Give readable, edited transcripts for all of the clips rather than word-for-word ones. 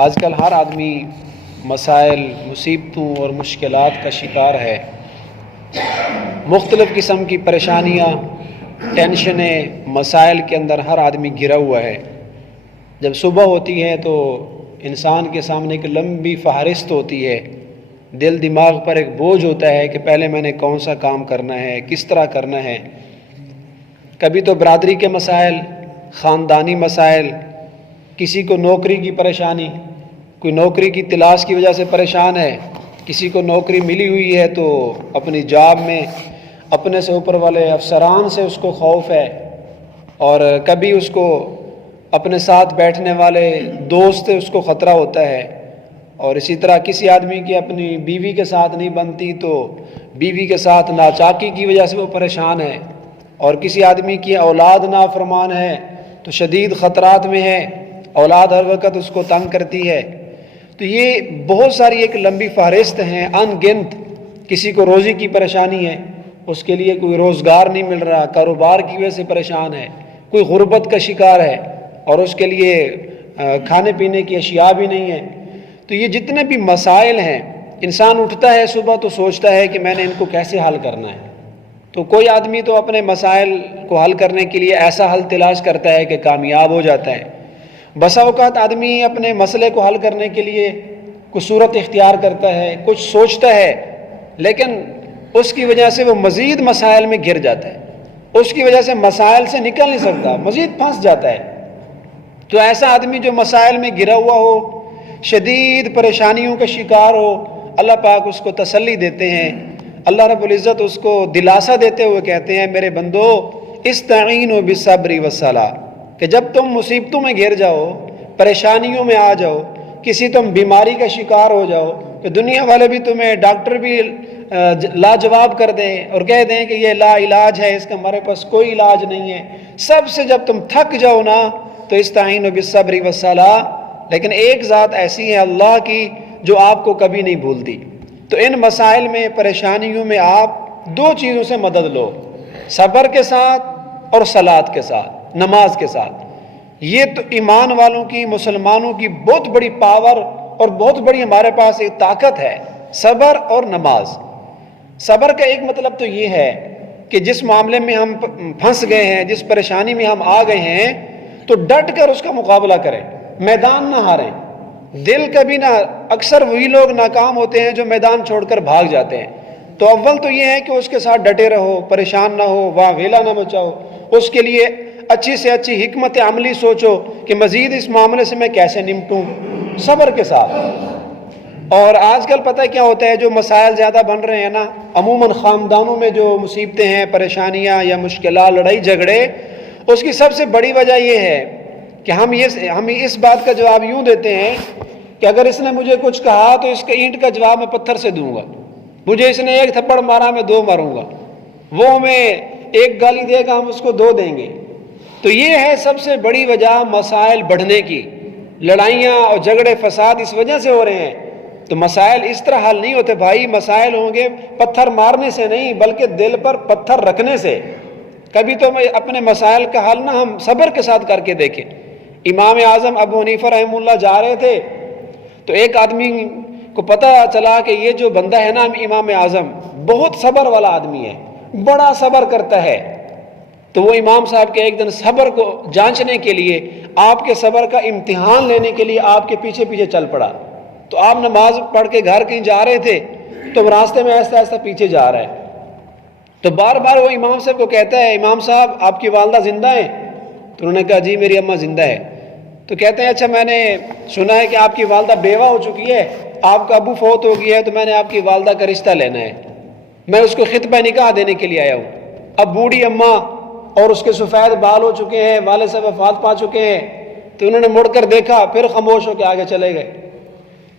آج کل ہر آدمی مسائل، مصیبتوں اور مشکلات کا شکار ہے۔ مختلف قسم کی پریشانیاں، ٹینشنیں، مسائل کے اندر ہر آدمی گھرا ہوا ہے۔ جب صبح ہوتی ہے تو انسان کے سامنے ایک لمبی فہرست ہوتی ہے، دل دماغ پر ایک بوجھ ہوتا ہے کہ پہلے میں نے کون سا کام کرنا ہے، کس طرح کرنا ہے۔ کبھی تو برادری کے مسائل، خاندانی مسائل، کسی کو نوکری کی پریشانی، کوئی نوکری کی تلاش کی وجہ سے پریشان ہے، کسی کو نوکری ملی ہوئی ہے تو اپنی جاب میں اپنے سے اوپر والے افسران سے اس کو خوف ہے، اور کبھی اس کو اپنے ساتھ بیٹھنے والے دوست سے اس کو خطرہ ہوتا ہے، اور اسی طرح کسی آدمی کی اپنی بیوی کے ساتھ نہیں بنتی تو بیوی کے ساتھ ناچاکی کی وجہ سے وہ پریشان ہے، اور کسی آدمی کی اولاد نافرمان ہے تو شدید خطرات میں ہے، اولاد ہر وقت اس کو تنگ کرتی ہے۔ تو یہ بہت ساری ایک لمبی فہرست ہیں، ان گنت۔ کسی کو روزی کی پریشانی ہے، اس کے لیے کوئی روزگار نہیں مل رہا، کاروبار کی وجہ سے پریشان ہے، کوئی غربت کا شکار ہے اور اس کے لیے کھانے پینے کی اشیاء بھی نہیں ہے۔ تو یہ جتنے بھی مسائل ہیں، انسان اٹھتا ہے صبح تو سوچتا ہے کہ میں نے ان کو کیسے حل کرنا ہے۔ تو کوئی آدمی تو اپنے مسائل کو حل کرنے کے لیے ایسا حل تلاش کرتا ہے کہ کامیاب ہو جاتا ہے۔ بسا اوقات آدمی اپنے مسئلے کو حل کرنے کے لیے کچھ صورت اختیار کرتا ہے، کچھ سوچتا ہے، لیکن اس کی وجہ سے وہ مزید مسائل میں گر جاتا ہے، اس کی وجہ سے مسائل سے نکل نہیں سکتا، مزید پھنس جاتا ہے۔ تو ایسا آدمی جو مسائل میں گرا ہوا ہو، شدید پریشانیوں کا شکار ہو، اللہ پاک اس کو تسلی دیتے ہیں۔ اللہ رب العزت اس کو دلاسا دیتے ہوئے کہتے ہیں، میرے بندو استعینوا بالصبر والصلاۃ، کہ جب تم مصیبتوں میں گھر جاؤ، پریشانیوں میں آ جاؤ، کسی تم بیماری کا شکار ہو جاؤ کہ دنیا والے بھی تمہیں، ڈاکٹر بھی لاجواب کر دیں اور کہہ دیں کہ یہ لا علاج ہے، اس کا ہمارے پاس کوئی علاج نہیں ہے، سب سے جب تم تھک جاؤ نا تو استعینوا بالصبر والصلاۃ، لیکن ایک ذات ایسی ہے اللہ کی جو آپ کو کبھی نہیں بھولتی۔ تو ان مسائل میں، پریشانیوں میں آپ دو چیزوں سے مدد لو، صبر کے ساتھ اور صلاۃ کے ساتھ، نماز کے ساتھ۔ یہ تو ایمان والوں کی، مسلمانوں کی بہت بڑی پاور اور بہت بڑی ہمارے پاس ایک طاقت ہے، صبر اور نماز۔ صبر کا ایک مطلب تو یہ ہے کہ جس معاملے میں ہم پھنس گئے ہیں، جس پریشانی میں ہم آ گئے ہیں، تو ڈٹ کر اس کا مقابلہ کریں، میدان نہ ہاریں۔ دل کبھی نہ، اکثر وہی لوگ ناکام ہوتے ہیں جو میدان چھوڑ کر بھاگ جاتے ہیں۔ تو اول تو یہ ہے کہ اس کے ساتھ ڈٹے رہو، پریشان نہ ہو، واہ ویلا نہ مچاؤ، اس کے لیے اچھی سے اچھی حکمت عملی سوچو کہ مزید اس معاملے سے میں کیسے نمٹوں، صبر کے ساتھ۔ اور آج کل پتہ کیا ہوتا ہے، جو مسائل زیادہ بن رہے ہیں نا، عموماً خاندانوں میں جو مصیبتیں ہیں، پریشانیاں یا مشکلات، لڑائی جھگڑے، اس کی سب سے بڑی وجہ یہ ہے کہ ہم اس بات کا جواب یوں دیتے ہیں کہ اگر اس نے مجھے کچھ کہا تو اس کے اینٹ کا جواب میں پتھر سے دوں گا، مجھے اس نے ایک تھپڑ مارا میں دو ماروں گا، وہ ہمیں ایک گالی دے گا ہم اس کو دو دیں گے۔ تو یہ ہے سب سے بڑی وجہ مسائل بڑھنے کی۔ لڑائیاں اور جھگڑے فساد اس وجہ سے ہو رہے ہیں۔ تو مسائل اس طرح حل نہیں ہوتے بھائی، مسائل ہوں گے پتھر مارنے سے نہیں، بلکہ دل پر پتھر رکھنے سے۔ کبھی تو اپنے مسائل کا حل نہ ہم صبر کے ساتھ کر کے دیکھیں۔ امام اعظم ابو حنیفہ رحمہ اللہ جا رہے تھے تو ایک آدمی کو پتہ چلا کہ یہ جو بندہ ہے نا امام اعظم، بہت صبر والا آدمی ہے، بڑا صبر کرتا ہے۔ تو وہ امام صاحب کے ایک دن صبر کو جانچنے کے لیے، آپ کے صبر کا امتحان لینے کے لیے آپ کے پیچھے پیچھے چل پڑا۔ تو آپ نماز پڑھ کے گھر کہیں جا رہے تھے تو راستے میں آہستہ آہستہ پیچھے جا رہا ہے، تو بار بار وہ امام صاحب کو کہتا ہے، امام صاحب آپ کی والدہ زندہ ہیں؟ تو انہوں نے کہا جی میری اماں زندہ ہے۔ تو کہتے ہیں اچھا میں نے سنا ہے کہ آپ کی والدہ بیوہ ہو چکی ہے، آپ کا ابو فوت ہو گیا ہے، تو میں نے آپ کی والدہ کا رشتہ لینا ہے، میں اس کو خطبہ نکاح دینے کے لیے آیا ہوں۔ اب بوڑھی اماں اور اس کے سفید بال ہو چکے ہیں، والد صاحب وفات پا چکے ہیں، تو انہوں نے مڑ کر دیکھا، پھر خاموش ہو کے آگے چلے گئے۔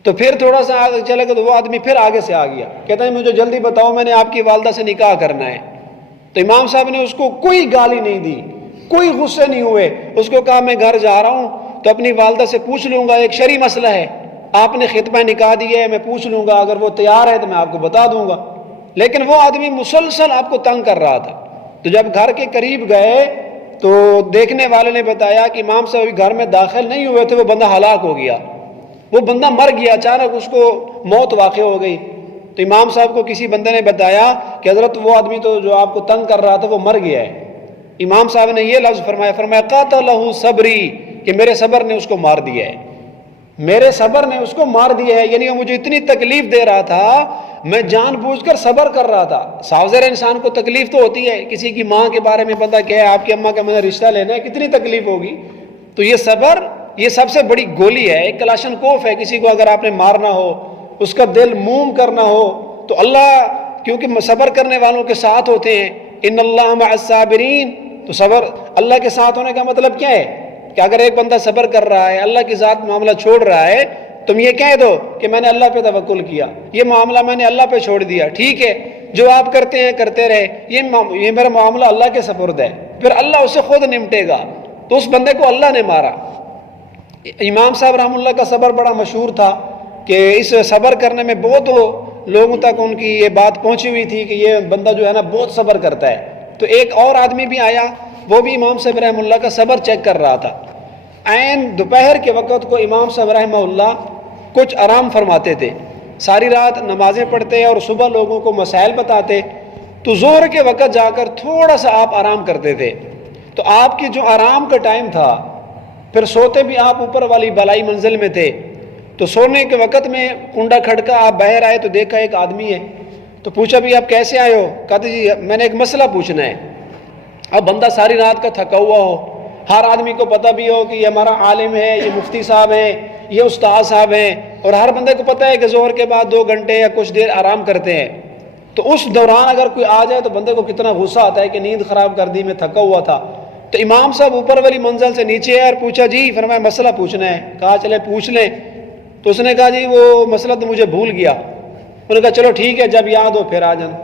تو پھر تھوڑا سا آگے چلے گئے تو وہ آدمی پھر آگے سے آ گیا، کہتا ہے مجھے جلدی بتاؤ، میں نے آپ کی والدہ سے نکاح کرنا ہے۔ تو امام صاحب نے اس کو کوئی گالی نہیں دی، کوئی غصے نہیں ہوئے، اس کو کہا میں گھر جا رہا ہوں تو اپنی والدہ سے پوچھ لوں گا، ایک شرعی مسئلہ ہے، آپ نے خطبہ نکاح دیا ہے، میں پوچھ لوں گا، اگر وہ تیار ہے تو میں آپ کو بتا دوں گا۔ لیکن وہ آدمی مسلسل آپ کو تنگ کر رہا تھا۔ تو جب گھر کے قریب گئے تو دیکھنے والے نے بتایا کہ امام صاحب گھر میں داخل نہیں ہوئے تھے، وہ بندہ ہلاک ہو گیا۔ وہ بندہ مر گیا، اچانک اس کو موت واقع ہو گئی. تو امام صاحب کو کسی بندے نے بتایا کہ حضرت وہ آدمی تو جو آپ کو تنگ کر رہا تھا وہ مر گیا ہے. امام صاحب نے یہ لفظ فرمایا قاتلہ صبری، کہ میرے صبر نے اس کو مار دیا ہے، میرے صبر نے اس کو مار دیا ہے. یعنی وہ مجھے اتنی تکلیف دے رہا تھا، میں جان بوجھ کر صبر کر رہا تھا. صاحب انسان کو تکلیف تو ہوتی ہے، کسی کی ماں کے بارے میں پتہ کیا ہے، آپ کی اماں کا میں نے رشتہ لینا ہے، کتنی تکلیف ہوگی. تو یہ صبر، یہ سب سے بڑی گولی ہے، ایک کلاشن کوف ہے. کسی کو اگر آپ نے مارنا ہو، اس کا دل موم کرنا ہو، تو اللہ کیونکہ صبر کرنے والوں کے ساتھ ہوتے ہیں. ان اللہ مع الصابرین. تو صبر اللہ کے ساتھ ہونے کا مطلب کیا ہے کہ اگر ایک بندہ صبر کر رہا ہے، اللہ کی ذات معاملہ چھوڑ رہا ہے، تم یہ کہہ دو کہ میں نے اللہ پہ توکل کیا، یہ معاملہ میں نے اللہ پہ چھوڑ دیا، ٹھیک ہے جو آپ کرتے ہیں کرتے رہے، یہ میرا معاملہ اللہ کے سپرد ہے، پھر اللہ اسے خود نمٹے گا. تو اس بندے کو اللہ نے مارا. امام صاحب رحمہ اللہ کا صبر بڑا مشہور تھا کہ اس صبر کرنے میں بہت لوگوں تک ان کی یہ بات پہنچی ہوئی تھی کہ یہ بندہ جو ہے نا بہت صبر کرتا ہے. تو ایک اور آدمی بھی آیا، وہ بھی امام صاحب رحمہ اللہ کا صبر چیک کر رہا تھا. عین دوپہر کے وقت کو امام صاحب رحمہ اللہ کچھ آرام فرماتے تھے، ساری رات نمازیں پڑھتے اور صبح لوگوں کو مسائل بتاتے. تو ظہر کے وقت جا کر تھوڑا سا آپ آرام کرتے تھے. تو آپ کی جو آرام کا ٹائم تھا، پھر سوتے بھی آپ اوپر والی بالائی منزل میں تھے. تو سونے کے وقت میں کنڈا کھڑکا، آپ باہر آئے تو دیکھا ایک آدمی ہے. تو پوچھا بھی آپ کیسے آئے ہو؟ کہتے جی میں نے ایک مسئلہ پوچھنا ہے. اب بندہ ساری رات کا تھکا ہوا ہو، ہر آدمی کو پتہ بھی ہو کہ یہ ہمارا عالم ہے، یہ مفتی صاحب ہیں، یہ استاد صاحب ہیں، اور ہر بندے کو پتہ ہے کہ ظہر کے بعد 2 گھنٹے یا کچھ دیر آرام کرتے ہیں. تو اس دوران اگر کوئی آ جائے تو بندے کو کتنا غصہ آتا ہے کہ نیند خراب کر دی، میں تھکا ہوا تھا. تو امام صاحب اوپر والی منزل سے نیچے آئے اور پوچھا جی، فرمایا مسئلہ پوچھنا ہے. کہا چلے پوچھ لیں. تو اس نے کہا جی وہ مسئلہ تو مجھے بھول گیا. انہوں نے کہا چلو ٹھیک ہے، جب یاد ہو پھر آ جانا.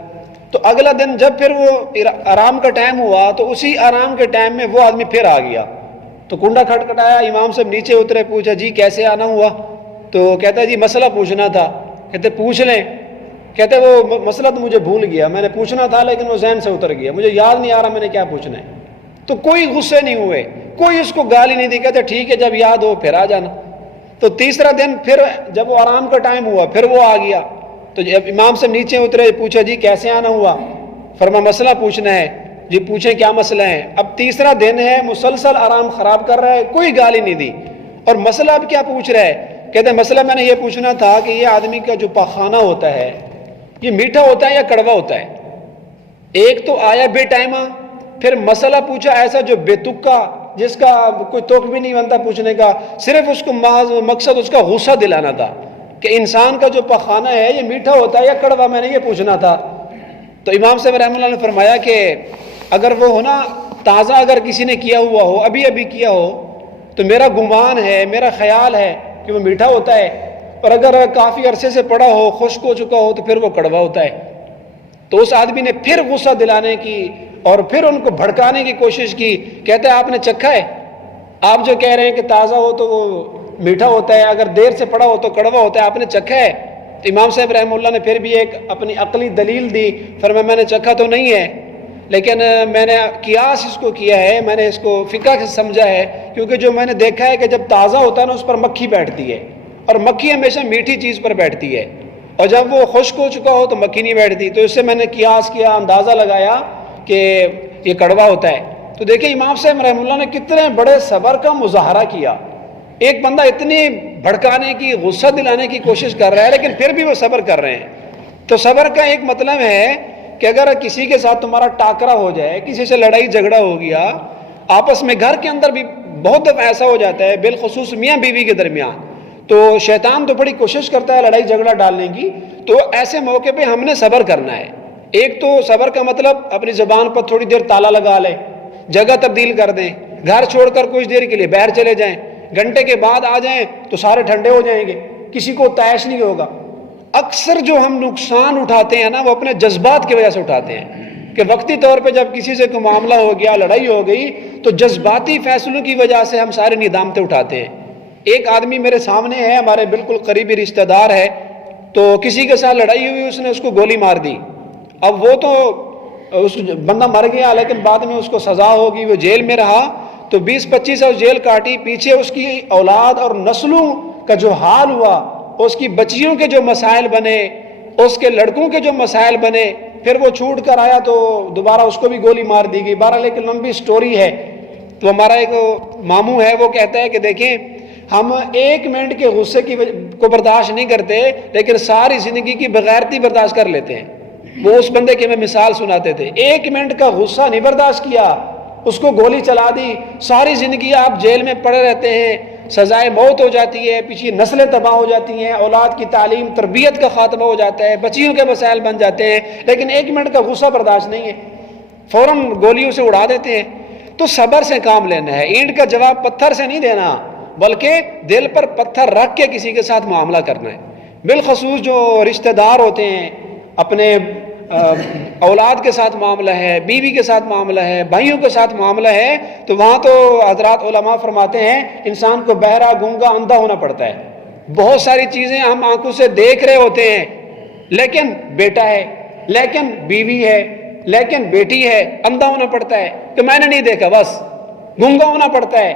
تو اگلا دن جب پھر وہ آرام کا ٹائم ہوا تو اسی آرام کے ٹائم میں وہ آدمی پھر آ گیا. تو کنڈا کھٹکھٹایا، امام صاحب نیچے اترے، پوچھا جی کیسے آنا ہوا؟ تو کہتا ہے جی مسئلہ پوچھنا تھا. کہتے پوچھ لیں. کہتے وہ مسئلہ تو مجھے بھول گیا، میں نے پوچھنا تھا لیکن وہ ذہن سے اتر گیا، مجھے یاد نہیں آ رہا میں نے کیا پوچھنا ہے. تو کوئی غصے نہیں ہوئے، کوئی اس کو گالی نہیں دی. کہتے ٹھیک ہے جب یاد ہو پھر آ جانا. تو تیسرا دن پھر جب وہ آرام کا ٹائم ہوا پھر وہ آ گیا. تو جب امام سے نیچے اترے، پوچھا جی کیسے آنا ہوا؟ فرمایا مسئلہ پوچھنا ہے. جی پوچھیں کیا مسئلہ ہے؟ اب تیسرا دن ہے، مسلسل آرام خراب کر رہا ہے، کوئی گالی نہیں دی. اور مسئلہ اب کیا پوچھ رہا ہے؟ کہتے ہیں مسئلہ میں نے یہ پوچھنا تھا کہ یہ آدمی کا جو پاخانہ ہوتا ہے یہ میٹھا ہوتا ہے یا کڑوا ہوتا ہے؟ ایک تو آیا بے ٹائمہ، پھر مسئلہ پوچھا ایسا جو بے تکا، جس کا کوئی توق بھی نہیں بنتا پوچھنے کا، صرف اس کو مقصد اس کا غصہ دلانا تھا کہ انسان کا جو پاخانہ ہے یہ میٹھا ہوتا ہے یا کڑوا، میں نے یہ پوچھنا تھا. تو امام صاحب رحمہ اللہ نے فرمایا کہ اگر وہ ہو نا تازہ اگر کسی نے کیا ہوا ہو، ابھی ابھی کیا ہو، تو میرا گمان ہے، میرا خیال ہے کہ وہ میٹھا ہوتا ہے، اور اگر کافی عرصے سے پڑا ہو، خشک ہو چکا ہو، تو پھر وہ کڑوا ہوتا ہے. تو اس آدمی نے پھر غصہ دلانے کی اور پھر ان کو بھڑکانے کی کوشش کی. کہتے ہیں آپ نے چکھا ہے؟ آپ جو کہہ رہے ہیں کہ تازہ ہو تو وہ میٹھا ہوتا ہے، اگر دیر سے پڑا ہو تو کڑوا ہوتا ہے، آپ نے چکھا ہے؟ تو امام صاحب رحمہ اللہ نے پھر بھی ایک اپنی عقلی دلیل دی. فرمایا میں نے چکھا تو نہیں ہے، لیکن میں نے قیاس اس کو کیا ہے، میں نے اس کو فقہ سے سمجھا ہے، کیونکہ جو میں نے دیکھا ہے کہ جب تازہ ہوتا ہے نا اس پر مکھی بیٹھتی ہے، اور مکھی ہمیشہ میٹھی چیز پر بیٹھتی ہے، اور جب وہ خشک ہو چکا ہو تو مکھی نہیں بیٹھتی. تو اس سے میں نے قیاس کیا، اندازہ لگایا کہ یہ کڑوا ہوتا ہے. تو دیکھیں امام صاحب رحمہ اللہ نے کتنے بڑے صبر کا مظاہرہ کیا. ایک بندہ اتنی بھڑکانے کی، غصہ دلانے کی کوشش کر رہا ہے لیکن پھر بھی وہ صبر کر رہے ہیں. تو صبر کا ایک مطلب ہے کہ اگر کسی کے ساتھ تمہارا ٹاکرا ہو جائے، کسی سے لڑائی جھگڑا ہو گیا آپس میں، گھر کے اندر بھی بہت دفعہ ایسا ہو جاتا ہے، بالخصوص میاں بیوی کے درمیان، تو شیطان تو بڑی کوشش کرتا ہے لڑائی جھگڑا ڈالنے کی. تو ایسے موقع پہ ہم نے صبر کرنا ہے. ایک تو صبر کا مطلب اپنی زبان پر تھوڑی دیر تالا لگا لیں، جگہ تبدیل کر دیں، گھر چھوڑ کر کچھ دیر کے لیے باہر چلے جائیں، گھنٹے کے بعد آ جائیں تو سارے ٹھنڈے ہو جائیں گے، کسی کو طیش نہیں ہوگا. اکثر جو ہم نقصان اٹھاتے ہیں نا وہ اپنے جذبات کی وجہ سے اٹھاتے ہیں کہ وقتی طور پہ جب کسی سے کوئی معاملہ ہو گیا، لڑائی ہو گئی، تو جذباتی فیصلوں کی وجہ سے ہم سارے ندامتیں اٹھاتے ہیں. ایک آدمی میرے سامنے ہے، ہمارے بالکل قریبی رشتہ دار ہے، تو کسی کے ساتھ لڑائی ہوئی، اس نے اس کو گولی مار دی. اب وہ تو اس بندہ مر گیا لیکن بعد میں اس کو سزا ہوگی، وہ جیل میں رہا، تو 20-25 سال جیل کاٹی، پیچھے اس کی اولاد اور نسلوں کا جو حال ہوا، اس کی بچیوں کے جو مسائل بنے، اس کے لڑکوں کے جو مسائل بنے، پھر وہ چھوٹ کر آیا تو دوبارہ اس کو بھی گولی مار دی گئی. بہرحال ایک لمبی سٹوری ہے. تو ہمارا ایک ماموں ہے، وہ کہتا ہے کہ دیکھیں ہم 1 منٹ کے غصے کو برداشت نہیں کرتے، لیکن ساری زندگی کی بغیرتی برداشت کر لیتے ہیں. وہ اس بندے کی ہمیں مثال سناتے تھے، 1 منٹ کا غصہ نہیں برداشت کیا، اس کو گولی چلا دی، ساری زندگی آپ جیل میں پڑے رہتے ہیں، سزائے موت ہو جاتی ہے، پیچھے نسلیں تباہ ہو جاتی ہیں، اولاد کی تعلیم تربیت کا خاتمہ ہو جاتا ہے، بچیوں کے مسائل بن جاتے ہیں، لیکن 1 منٹ کا غصہ برداشت نہیں ہے، فوراً گولیوں سے اڑا دیتے ہیں. تو صبر سے کام لینا ہے. اینٹ کا جواب پتھر سے نہیں دینا، بلکہ دل پر پتھر رکھ کے کسی کے ساتھ معاملہ کرنا ہے. بالخصوص جو رشتہ دار ہوتے ہیں، اپنے اولاد کے ساتھ معاملہ ہے، بیوی کے ساتھ معاملہ ہے، بھائیوں کے ساتھ معاملہ ہے، تو وہاں تو حضرات علماء فرماتے ہیں انسان کو بہرا، گونگا، اندھا ہونا پڑتا ہے. بہت ساری چیزیں ہم آنکھوں سے دیکھ رہے ہوتے ہیں، لیکن بیٹا ہے، لیکن بیوی ہے، لیکن بیٹی ہے، اندھا ہونا پڑتا ہے کہ میں نے نہیں دیکھا، بس گونگا ہونا پڑتا ہے.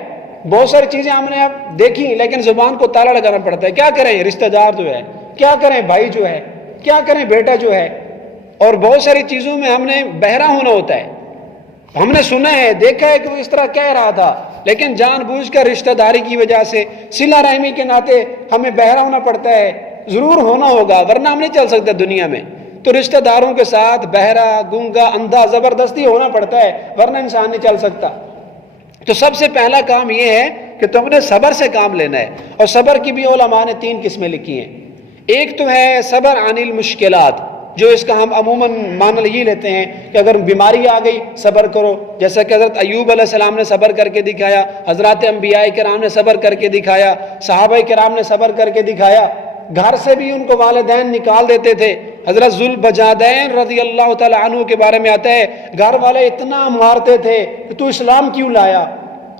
بہت ساری چیزیں ہم نے اب دیکھی، لیکن زبان کو تالا لگانا پڑتا ہے. کیا کریں رشتہ دار جو ہے، کیا کریں بھائی جو ہے، کیا کریں بیٹا جو ہے. اور بہت ساری چیزوں میں ہم نے بہرا ہونا ہوتا ہے. ہم نے سنا ہے، دیکھا ہے کہ وہ اس طرح کہہ رہا تھا، لیکن جان بوجھ کر رشتہ داری کی وجہ سے، صلہ رحمی کے ناطے ہمیں بہرا ہونا پڑتا ہے. ضرور ہونا ہوگا، ورنہ ہم نہیں چل سکتے دنیا میں. تو رشتہ داروں کے ساتھ بہرا، گونگا، اندھا زبردستی ہونا پڑتا ہے، ورنہ انسان نہیں چل سکتا. تو سب سے پہلا کام یہ ہے کہ تم نے صبر سے کام لینا ہے. اور صبر کی بھی علماء نے 3 قسمیں لکھی ہیں. ایک تو ہے صبر عن المشکلات، جو اس کا ہم عموماً معنی یہ لیتے ہیں کہ اگر بیماری آ گئی صبر کرو، جیسا کہ حضرت ایوب علیہ السلام نے صبر کر کے دکھایا، حضرات انبیاء کرام نے صبر کر کے دکھایا، صحابہ کرام نے صبر کر کے دکھایا. گھر سے بھی ان کو والدین نکال دیتے تھے. حضرت ذوالبجادین رضی اللہ تعالیٰ عنہ کے بارے میں آتا ہے، گھر والے اتنا مارتے تھے کہ تو اسلام کیوں لایا،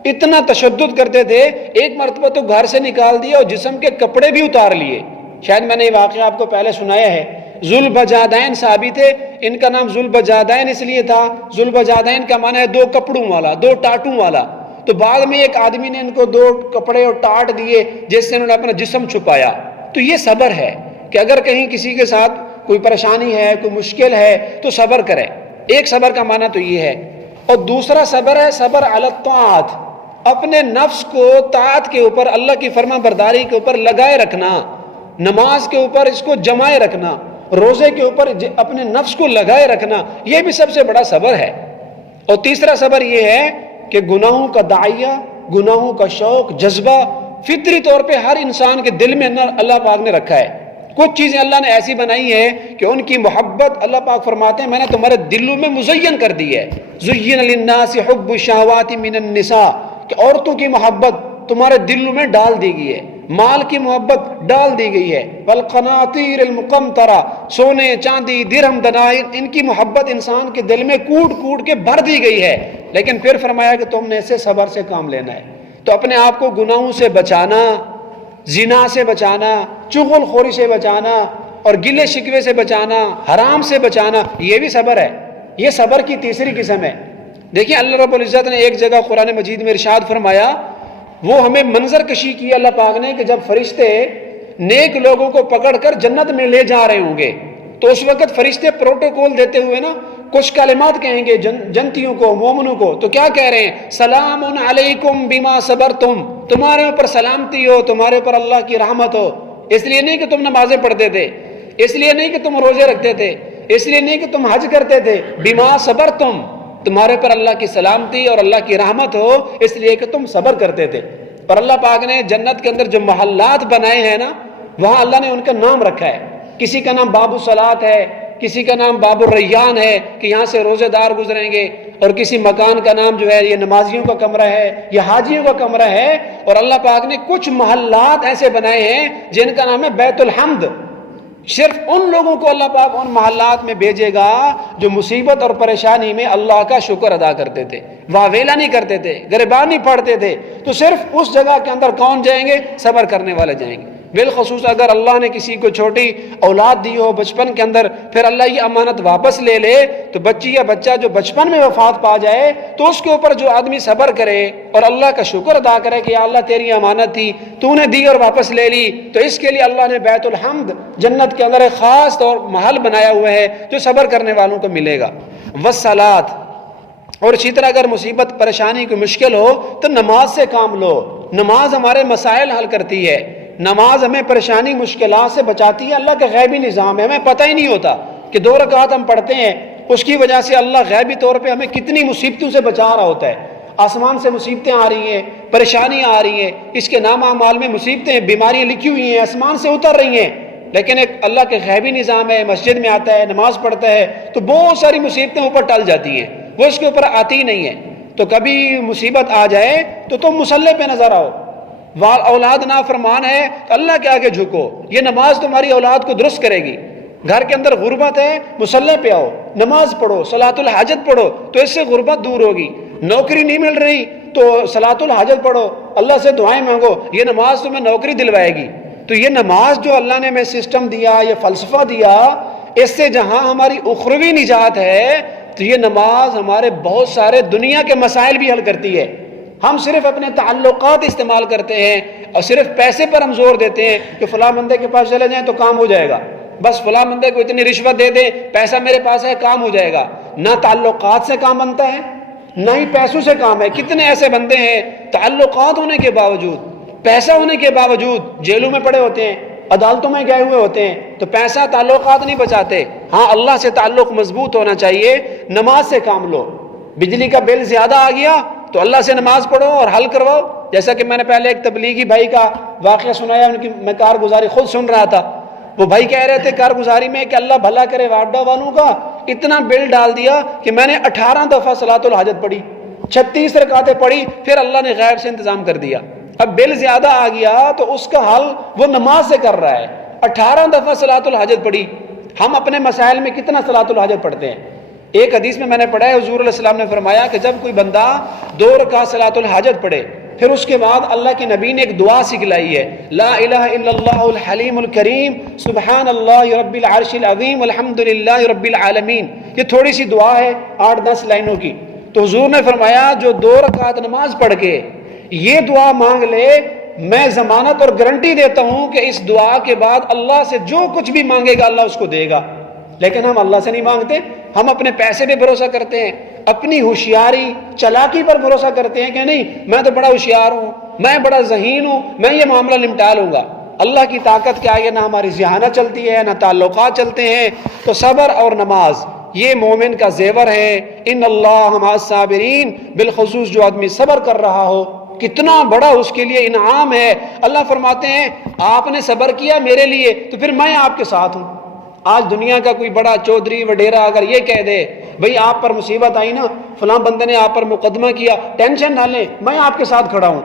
اتنا تشدد کرتے تھے. ایک مرتبہ تو گھر سے نکال دیا اور جسم کے کپڑے بھی اتار لیے. شاید میں نے یہ واقعہ آپ کو پہلے سنایا ہے. ذوالبجادین صحابی تھے، ان کا نام ذوالبجادین اس لیے تھا، ذوالبجادین کا معنی ہے 2 کپڑوں والا، 2 ٹاٹوں والا. تو بعد میں ایک آدمی نے ان کو 2 کپڑے اور ٹاٹ دیے جس سے انہوں نے اپنا جسم چھپایا. تو یہ صبر ہے کہ اگر کہیں کسی کے ساتھ کوئی پریشانی ہے، کوئی مشکل ہے، تو صبر کرے. ایک صبر کا معنی تو یہ ہے. اور دوسرا صبر ہے صبر علی الطاعات، اپنے نفس کو طاعت کے اوپر، اللہ کی فرما برداری کے اوپر لگائے رکھنا، نماز کے اوپر اس کو جمائے رکھنا، روزے کے اوپر اپنے نفس کو لگائے رکھنا. یہ بھی سب سے بڑا صبر ہے. اور تیسرا صبر یہ ہے کہ گناہوں کا داعیہ، گناہوں کا شوق، جذبہ فطری طور پہ ہر انسان کے دل میں اللہ پاک نے رکھا ہے. کچھ چیزیں اللہ نے ایسی بنائی ہیں کہ ان کی محبت، اللہ پاک فرماتے ہیں میں نے تمہارے دلوں میں مزین کر دی ہے. زین للناس حب الشہوات من النساء، کہ عورتوں کی محبت تمہارے دلوں میں ڈال دی گئی ہے، مال کی محبت ڈال دی گئی ہے. والقناطیر المقنطرہ، سونے، چاندی، درہم، دنانیر، ان کی محبت انسان کے دل میں کوٹ کوٹ کے بھر دی گئی ہے. لیکن پھر فرمایا کہ تم نے اسے صبر سے کام لینا ہے. تو اپنے آپ کو گناہوں سے بچانا، زنا سے بچانا، چغل خوری سے بچانا، اور گلے شکوے سے بچانا، حرام سے بچانا، یہ بھی صبر ہے. یہ صبر کی تیسری قسم ہے. دیکھیں اللہ رب العزت نے ایک جگہ قرآن مجید میں ارشاد فرمایا، وہ ہمیں منظر کشی کی اللہ پاک نے کہ جب فرشتے نیک لوگوں کو پکڑ کر جنت میں لے جا رہے ہوں گے تو اس وقت فرشتے پروٹوکول دیتے ہوئے نا کچھ کلمات کہیں گے جنتیوں کو، مومنوں کو. تو کیا کہہ رہے ہیں؟ سلام علیکم بما صبرتم، تمہارے اوپر سلامتی ہو، تمہارے اوپر اللہ کی رحمت ہو. اس لیے نہیں کہ تم نمازیں پڑھتے تھے، اس لیے نہیں کہ تم روزے رکھتے تھے، اس لیے نہیں کہ تم حج کرتے تھے. بما صبرتم، تمہارے پر اللہ کی سلامتی اور اللہ کی رحمت ہو اس لیے کہ تم صبر کرتے تھے. اور اللہ پاک نے جنت کے اندر جو محلات بنائے ہیں نا، وہاں اللہ نے ان کا نام رکھا ہے. کسی کا نام باب الصلاۃ ہے، کسی کا نام باب الریان ہے کہ یہاں سے روزے دار گزریں گے، اور کسی مکان کا نام جو ہے یہ نمازیوں کا کمرہ ہے، یہ حاجیوں کا کمرہ ہے. اور اللہ پاک نے کچھ محلات ایسے بنائے ہیں جن کا نام ہے بیت الحمد. صرف ان لوگوں کو اللہ پاک ان محلات میں بھیجے گا جو مصیبت اور پریشانی میں اللہ کا شکر ادا کرتے تھے، واویلا نہیں کرتے تھے، گریبان نہیں پڑھتے تھے. تو صرف اس جگہ کے اندر کون جائیں گے؟ صبر کرنے والے جائیں گے. بالخصوص اگر اللہ نے کسی کو چھوٹی اولاد دی ہو بچپن کے اندر، پھر اللہ یہ امانت واپس لے لے، تو بچی یا بچہ جو بچپن میں وفات پا جائے تو اس کے اوپر جو آدمی صبر کرے اور اللہ کا شکر ادا کرے کہ یا اللہ تیری امانت تھی، تو نے دی اور واپس لے لی، تو اس کے لیے اللہ نے بیت الحمد جنت کے اندر ایک خاص طور محل بنایا ہوا ہے جو صبر کرنے والوں کو ملے گا۔ والصلاۃ، اور اسی طرح اگر مصیبت پریشانی کی مشکل ہو تو نماز سے کام لو۔ نماز ہمارے مسائل حل کرتی ہے، نماز ہمیں پریشانی مشکلات سے بچاتی ہے۔ اللہ کا غیبی نظام ہے، ہمیں پتہ ہی نہیں ہوتا کہ 2 رکعت ہم پڑھتے ہیں، اس کی وجہ سے اللہ غیبی طور پہ ہمیں کتنی مصیبتوں سے بچا رہا ہوتا ہے۔ آسمان سے مصیبتیں آ رہی ہیں، پریشانیاں آ رہی ہیں، اس کے نام اعمال میں مصیبتیں، بیماریاں لکھی ہوئی ہیں، آسمان سے اتر رہی ہیں، لیکن ایک اللہ کے غیبی نظام ہے، مسجد میں آتا ہے، نماز پڑھتا ہے تو بہت ساری مصیبتیں اوپر ٹل جاتی ہیں، وہ اس کے اوپر آتی ہی نہیں ہے۔ تو کبھی مصیبت آ جائے تو تم مصلی پہ نظر آؤ، اولاد نافرمان ہے تو اللہ کے آگے جھکو، یہ نماز تمہاری اولاد کو درست کرے گی۔ گھر کے اندر غربت ہے، مصلی پہ آؤ، نماز پڑھو، صلاۃ الحاجت پڑھو، تو اس سے غربت دور ہوگی۔ نوکری نہیں مل رہی تو صلاۃ الحاجت پڑھو، اللہ سے دعائیں مانگو، یہ نماز تمہیں نوکری دلوائے گی۔ تو یہ نماز جو اللہ نے ہمیں سسٹم دیا، یہ فلسفہ دیا، اس سے جہاں ہماری اخروی نجات ہے، تو یہ نماز ہمارے بہت سارے دنیا کے مسائل بھی حل کرتی ہے۔ ہم صرف اپنے تعلقات استعمال کرتے ہیں اور صرف پیسے پر ہم زور دیتے ہیں کہ فلاں بندے کے پاس چلے جائیں تو کام ہو جائے گا، بس فلاں بندے کو اتنی رشوت دے دیں، پیسہ میرے پاس ہے، کام ہو جائے گا۔ نہ تعلقات سے کام بنتا ہے، نہ ہی پیسوں سے کام ہے۔ کتنے ایسے بندے ہیں تعلقات ہونے کے باوجود، پیسہ ہونے کے باوجود جیلوں میں پڑے ہوتے ہیں، عدالتوں میں گئے ہوئے ہوتے ہیں، تو پیسہ تعلقات نہیں بچاتے۔ ہاں، اللہ سے تعلق مضبوط ہونا چاہیے، نماز سے کام لو۔ بجلی کا بل زیادہ آ گیا تو اللہ سے نماز پڑھو اور حل کرواؤ۔ جیسا کہ میں نے پہلے ایک تبلیغی بھائی کا واقعہ سنایا، ان کی میں کارگزاری خود سن رہا تھا۔ وہ بھائی کہہ رہے تھے کارگزاری میں کہ اللہ بھلا کرے واڈا والوں کا، اتنا بل ڈال دیا کہ میں نے 18 دفعہ صلاۃ الحاجت پڑھی، 36 رکعتیں پڑھی، پھر اللہ نے غیب سے انتظام کر دیا۔ اب بل زیادہ آ گیا تو اس کا حل وہ نماز سے کر رہا ہے۔ 18 دفعہ صلاۃ الحاجت پڑھی۔ ہم اپنے مسائل میں کتنا صلاۃ الحاجت پڑھتے ہیں؟ ایک حدیث میں نے پڑھا ہے، حضور علیہ السلام نے فرمایا کہ جب کوئی بندہ 2 رکعت صلاۃ الحاجت پڑھے، پھر اس کے بعد اللہ کے نبی نے ایک دعا سکھلائی ہے، لا الہ الا اللہ الحلیم الکریم سبحان اللہ رب العرش العظیم الحمد للہ رب العالمین۔ یہ تھوڑی سی دعا ہے 8-10 لائنوں کی، تو حضور نے فرمایا جو 2 رکعت نماز پڑھ کے یہ دعا مانگ لے، میں ضمانت اور گارنٹی دیتا ہوں کہ اس دعا کے بعد اللہ سے جو کچھ بھی مانگے گا اللہ اس کو دے گا۔ لیکن ہم اللہ سے نہیں مانگتے، ہم اپنے پیسے پہ بھروسہ کرتے ہیں، اپنی ہوشیاری چالاکی پر بھروسہ کرتے ہیں کہ نہیں میں تو بڑا ہوشیار ہوں، میں بڑا ذہین ہوں، میں یہ معاملہ نمٹا لوں گا۔ اللہ کی طاقت کے آگے نہ ہماری ذہانت چلتی ہے، نہ تعلقات چلتے ہیں۔ تو صبر اور نماز یہ مومن کا زیور ہے۔ ان اللہ مع الصابرین، بالخصوص جو آدمی صبر کر رہا ہو، کتنا بڑا اس کے لیے انعام ہے۔ اللہ فرماتے ہیں آپ نے صبر کیا میرے لیے تو پھر میں آپ کے ساتھ ہوں۔ آج دنیا کا کوئی بڑا چودھری وڈیرا اگر یہ کہہ دے بھئی آپ پر مصیبت آئی نا، فلاں بندے نے آپ پر مقدمہ کیا، ٹینشن نہ لیں میں آپ کے ساتھ کھڑا ہوں۔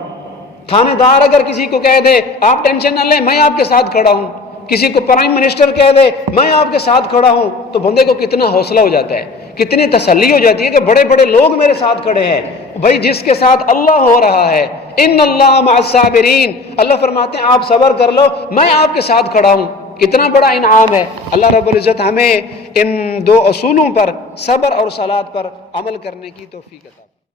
تھانے دار اگر کسی کو کہہ دے آپ ٹینشن نہ لیں میں آپ کے ساتھ کھڑا ہوں، کسی کو پرائم منسٹر کہہ دے میں آپ کے ساتھ کھڑا ہوں، تو بندے کو کتنا حوصلہ ہو جاتا ہے، کتنی تسلی ہو جاتی ہے کہ بڑے بڑے لوگ میرے ساتھ کھڑے ہیں۔ بھائی جس کے ساتھ اللہ ہو رہا ہے، ان اللہ مع الصابرین، اللہ فرماتے ہیں آپ صبر کر لو میں آپ کے ساتھ کھڑا ہوں۔ کتنا بڑا انعام ہے۔ اللہ رب العزت ہمیں ان 2 اصولوں پر، صبر اور صلاۃ پر عمل کرنے کی توفیق عطا فرمائے۔